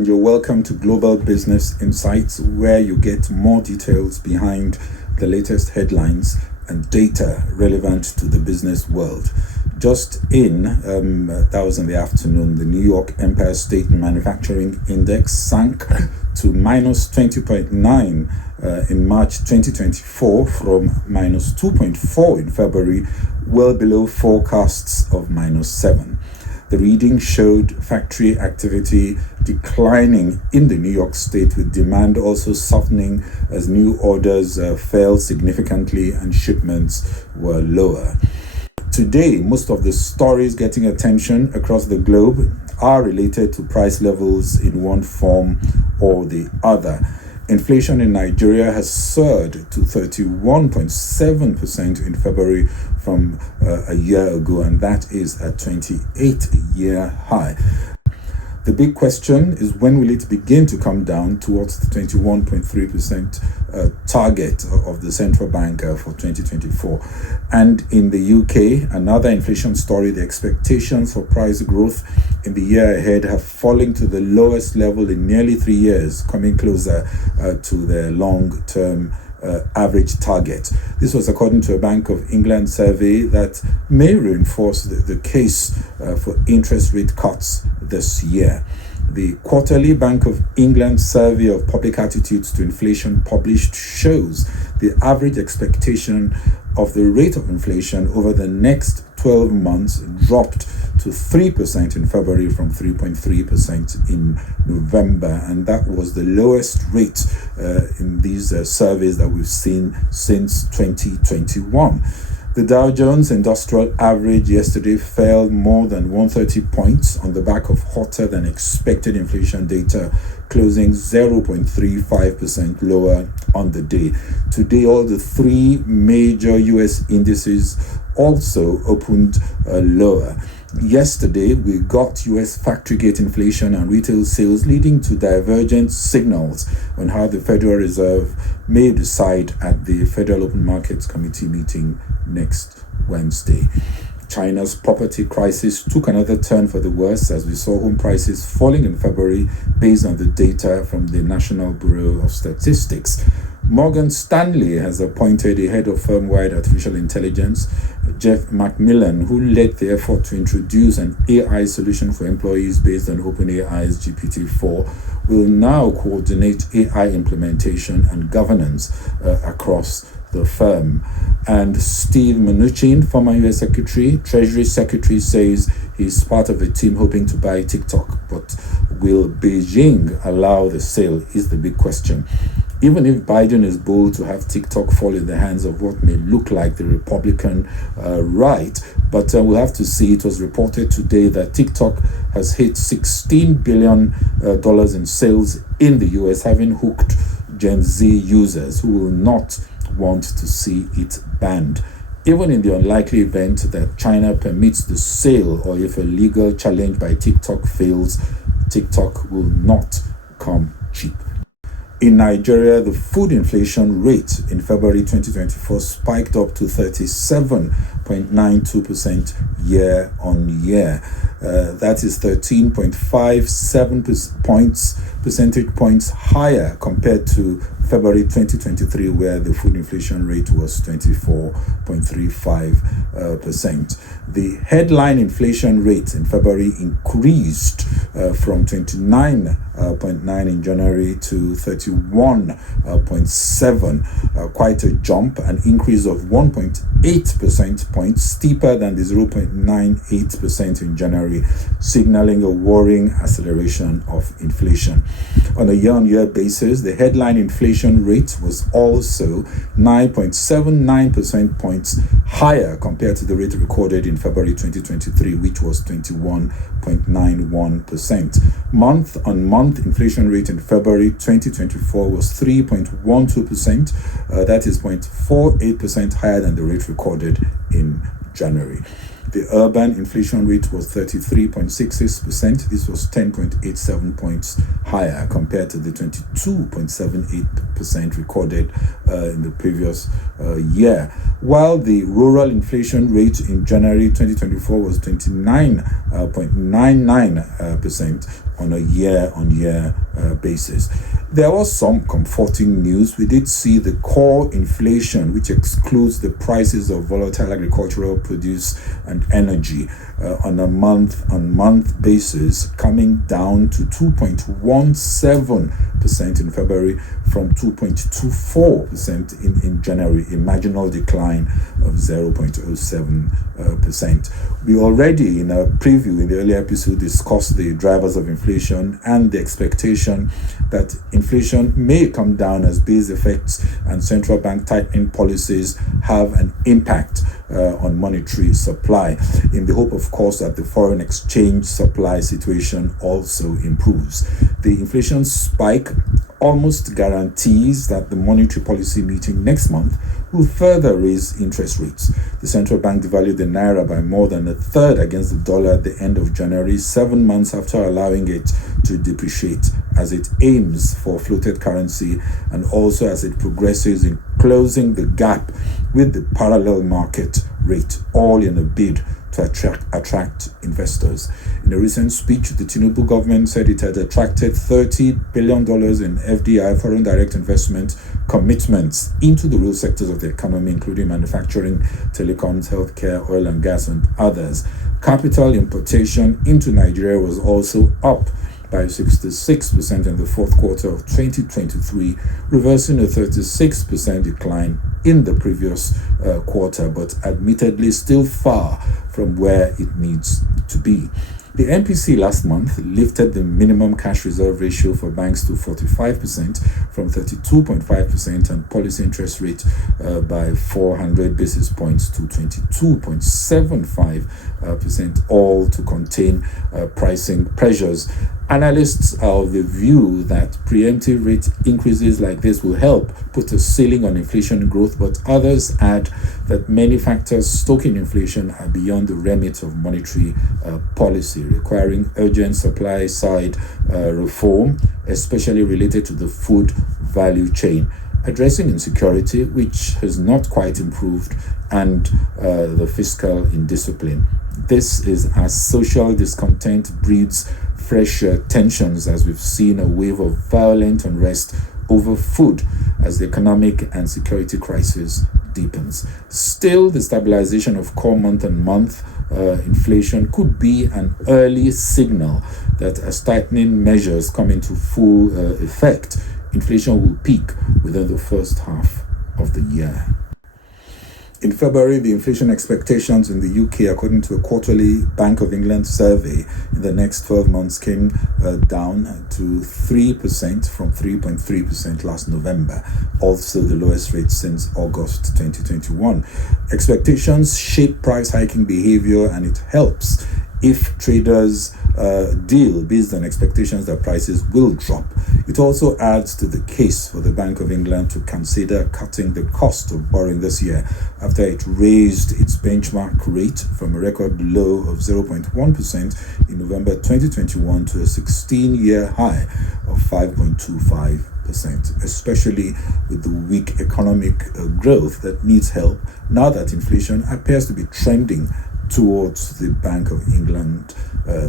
and you're welcome to Global Business Insights, where you get more details behind the latest headlines and data relevant to the business world. Just that was in the afternoon, the New York Empire State Manufacturing Index sank to minus 20.9 in March 2024 from minus 2.4 in February, well below forecasts of minus 7. The reading showed factory activity declining in the New York State, with demand also softening as new orders fell significantly and shipments were lower. Today, most of the stories getting attention across the globe are related to price levels in one form or the other. Inflation in Nigeria has soared to 31.7% in February from a year ago, and that is a 28-year high. The big question is, when will it begin to come down towards the 21.3% target of the central bank for 2024? And in the UK, another inflation story, the expectations for price growth in the year ahead have fallen to the lowest level in nearly 3 years, coming closer to the long-term average target. This was according to a Bank of England survey that may reinforce the case for interest rate cuts this year. The quarterly Bank of England survey of public attitudes to inflation published shows the average expectation of the rate of inflation over the next 12 months dropped to 3% in February from 3.3% in November, and that was the lowest rate in these surveys that we've seen since 2021. The Dow Jones Industrial Average yesterday fell more than 130 points on the back of hotter than expected inflation data, closing 0.35% lower on the day. Today, all the three major US indices also opened lower. Yesterday, we got US factory gate inflation and retail sales, leading to divergent signals on how the Federal Reserve may decide at the Federal Open Markets Committee meeting next Wednesday. China's property crisis took another turn for the worse as we saw home prices falling in February based on the data from the National Bureau of Statistics. Morgan Stanley has appointed a head of firm-wide artificial intelligence, Jeff McMillan, who led the effort to introduce an AI solution for employees based on OpenAI's GPT-4, will now coordinate AI implementation and governance across the firm. And Steve Mnuchin, former U.S. Treasury Secretary, says he's part of a team hoping to buy TikTok. But will Beijing allow the sale is the big question. Even if Biden is bold to have TikTok fall in the hands of what may look like the Republican right, but we'll have to see. It was reported today that TikTok has hit $16 billion in sales in the U.S., having hooked Gen Z users who will not want to see it banned. Even in the unlikely event that China permits the sale, or if a legal challenge by TikTok fails, TikTok will not come cheap. In Nigeria, the food inflation rate in February 2024 spiked up to 37.92% year on year. That is 13.57 percentage points higher compared to February 2023, where the food inflation rate was 24.35%. The headline inflation rate in February increased from 29.9 in January to 31.7, quite a jump, an increase of 1.8 percentage points, steeper than the 0.98% in January, signaling a worrying acceleration of inflation. On a year-on-year basis, the headline inflation rate was also 9.79 percentage points higher compared to the rate recorded in February 2023, which was 21.91%. Month-on-month inflation rate in February 2024 was 3.12%. That is 0.48% higher than the rate recorded in January. The urban inflation rate was 33.66%. This was 10.87 points higher compared to the 22.78% recorded in the previous year. While the rural inflation rate in January 2024 was 29.99% on a year-on-year basis. There was some comforting news. We did see the core inflation, which excludes the prices of volatile agricultural produce and energy, on a month-on-month basis, coming down to 2.17% in February from 2.24% in January, a marginal decline of 0.07%. We already, in a preview in the earlier episode, discussed the drivers of inflation and the expectation that inflation may come down as base effects and central bank tightening policies have an impact on monetary supply, in the hope, of course, that the foreign exchange supply situation also improves. The inflation spike almost guarantees that the monetary policy meeting next month will further raise interest rates. The central bank devalued the naira by more than a third against the dollar at the end of January, 7 months after allowing it to depreciate, as it aims for floated currency and also as it progresses in closing the gap with the parallel market rate, all in a bid to attract investors. In a recent speech, the Tinubu government said it had attracted $30 billion in FDI, foreign direct investment commitments, into the real sectors of the economy, including manufacturing, telecoms, healthcare, oil and gas, and others. Capital importation into Nigeria was also up by 66% in the fourth quarter of 2023, reversing a 36% decline in the previous quarter, but admittedly still far from where it needs to be. The MPC last month lifted the minimum cash reserve ratio for banks to 45% from 32.5% and policy interest rate by 400 basis points to 22.75%, all to contain pricing pressures. Analysts are of the view that preemptive rate increases like this will help put a ceiling on inflation growth, but others add that many factors stoking inflation are beyond the remit of monetary policy, requiring urgent supply side reform, especially related to the food value chain, addressing insecurity, which has not quite improved, and the fiscal indiscipline. This is as social discontent breeds fresh tensions, as we've seen a wave of violent unrest over food as the economic and security crisis deepens. Still, the stabilization of core month-on-month inflation could be an early signal that as tightening measures come into full effect, inflation will peak within the first half of the year. In February, the inflation expectations in the UK, according to a quarterly Bank of England survey, in the next 12 months came down to 3% from 3.3% last November, also the lowest rate since August 2021. Expectations shape price hiking behavior, and it helps if traders deal based on expectations that prices will drop. It also adds to the case for the Bank of England to consider cutting the cost of borrowing this year after it raised its benchmark rate from a record low of 0.1% in November 2021 to a 16-year high of 5.25%, especially with the weak economic growth that needs help now that inflation appears to be trending towards the Bank of England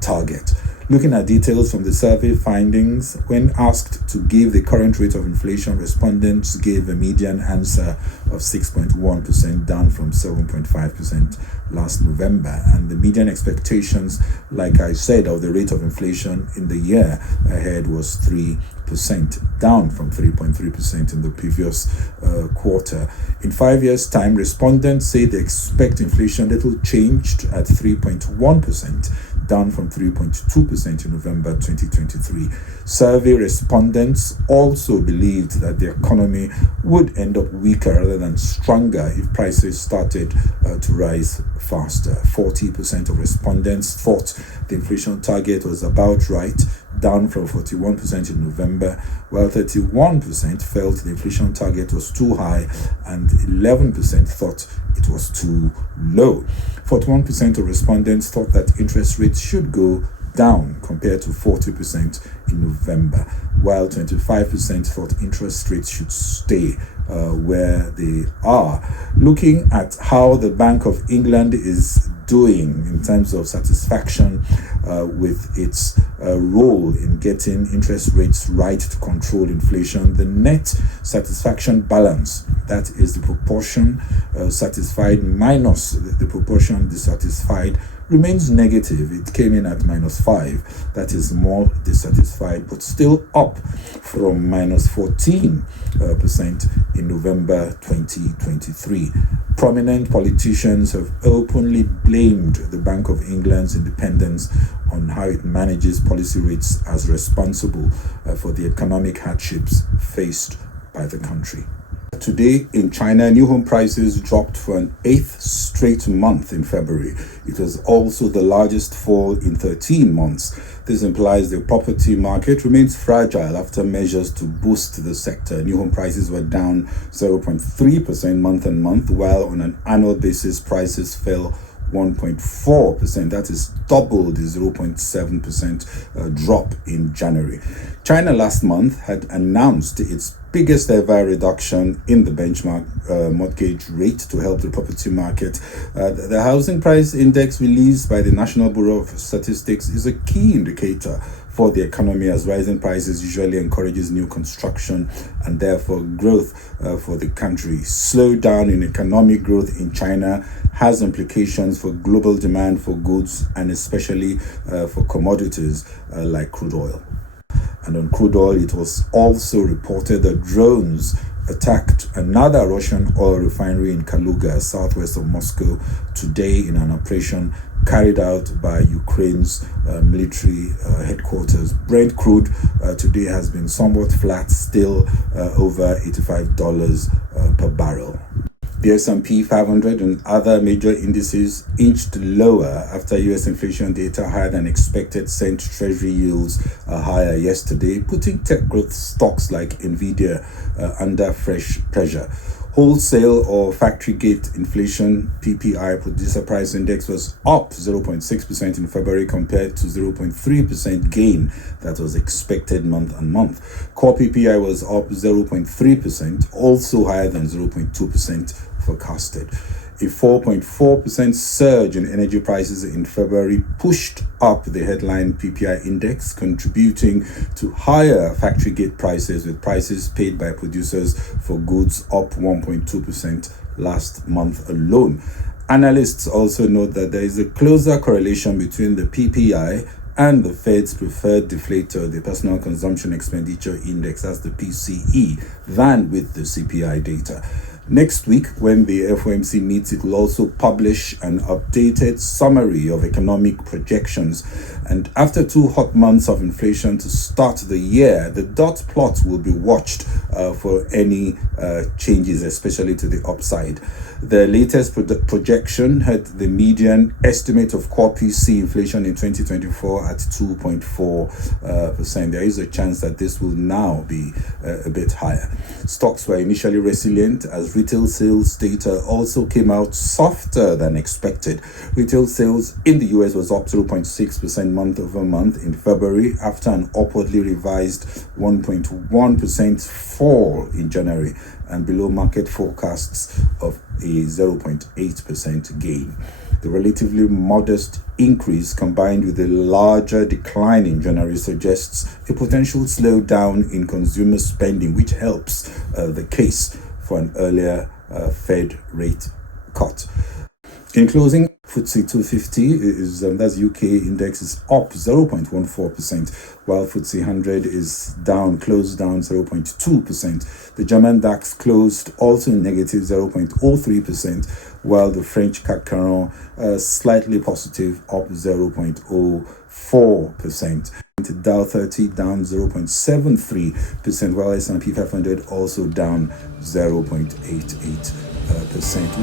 target. Looking at details from the survey findings, when asked to give the current rate of inflation, respondents gave a median answer of 6.1%, down from 7.5% last November. And the median expectations, like I said, of the rate of inflation in the year ahead was 3%, down from 3.3% in the previous quarter. In 5 years' time, respondents say they expect inflation little changed at 3.1%, down from 3.2% in November 2023. Survey respondents also believed that the economy would end up weaker rather than stronger if prices started to rise faster. 40% of respondents thought the inflation target was about right, down from 41% in November, while 31% felt the inflation target was too high and 11% thought it was too low. 41% of respondents thought that interest rates should go down compared to 40% in November, while 25% thought interest rates should stay where they are. Looking at how the Bank of England is doing in terms of satisfaction with its role in getting interest rates right to control inflation, the net satisfaction balance, that is the proportion satisfied minus the proportion dissatisfied, remains negative. It came in at -5. That is more dissatisfied, but still up from -14% in November 2023. Prominent politicians have openly blamed the Bank of England's independence on how it manages policy rates as responsible for the economic hardships faced by the country. Today in China, new home prices dropped for an 8th straight month in February. It was also the largest fall in 13 months. This implies the property market remains fragile after measures to boost the sector. New home prices were down 0.3% month on month, while on an annual basis, prices fell 1.4%. That is double the 0.7% drop in January. China last month had announced its biggest ever reduction in the benchmark mortgage rate to help the property market. The housing price index released by the National Bureau of Statistics is a key indicator for the economy, as rising prices usually encourages new construction and therefore growth for the country. Slowdown in economic growth in China has implications for global demand for goods and especially for commodities like crude oil. And on crude oil, it was also reported that drones attacked another Russian oil refinery in Kaluga, southwest of Moscow, today in an operation carried out by Ukraine's military headquarters. Brent crude today has been somewhat flat, still over $85 per barrel. The S&P 500 and other major indices inched lower after U.S. inflation data higher than expected sent Treasury yields higher yesterday, putting tech growth stocks like Nvidia under fresh pressure. Wholesale or factory gate inflation PPI, producer price index, was up 0.6% in February compared to 0.3% gain that was expected month on month. Core PPI was up 0.3%, also higher than 0.2% forecasted. A 4.4% surge in energy prices in February pushed up the headline PPI index, contributing to higher factory gate prices, with prices paid by producers for goods up 1.2% last month alone. Analysts also note that there is a closer correlation between the PPI and the Fed's preferred deflator, the Personal Consumption Expenditure Index, that's the PCE, than with the CPI data. Next week, when the FOMC meets, it will also publish an updated summary of economic projections. And after 2 hot months of inflation to start the year, the dot plot will be watched for any changes, especially to the upside. The latest projection had the median estimate of core PC inflation in 2024 at 2.4%. There is a chance that this will now be a bit higher. Stocks were initially resilient as retail sales data also came out softer than expected. Retail sales in the US was up 0.6% month over month in February after an upwardly revised 1.1% fall in January and below market forecasts of a 0.8% gain. The relatively modest increase combined with a larger decline in January suggests a potential slowdown in consumer spending, which helps the case for an earlier Fed rate cut. In closing, FTSE 250 is that's UK index is up 0.14%, while FTSE 100 is closed down 0.2%. The German DAX closed also negative 0.03%, while the French CAC 40 slightly positive, up 0.04%. The Dow 30 down 0.73%, while S&P 500 also down 0.88%.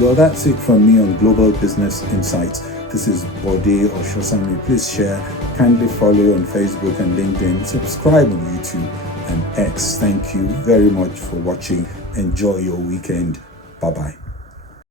Well, that's it from me on Global Business Insights. This is Bode Oshosami. Please share, kindly follow on Facebook and LinkedIn, subscribe on YouTube and X. Thank you very much for watching. Enjoy your weekend. Bye-bye.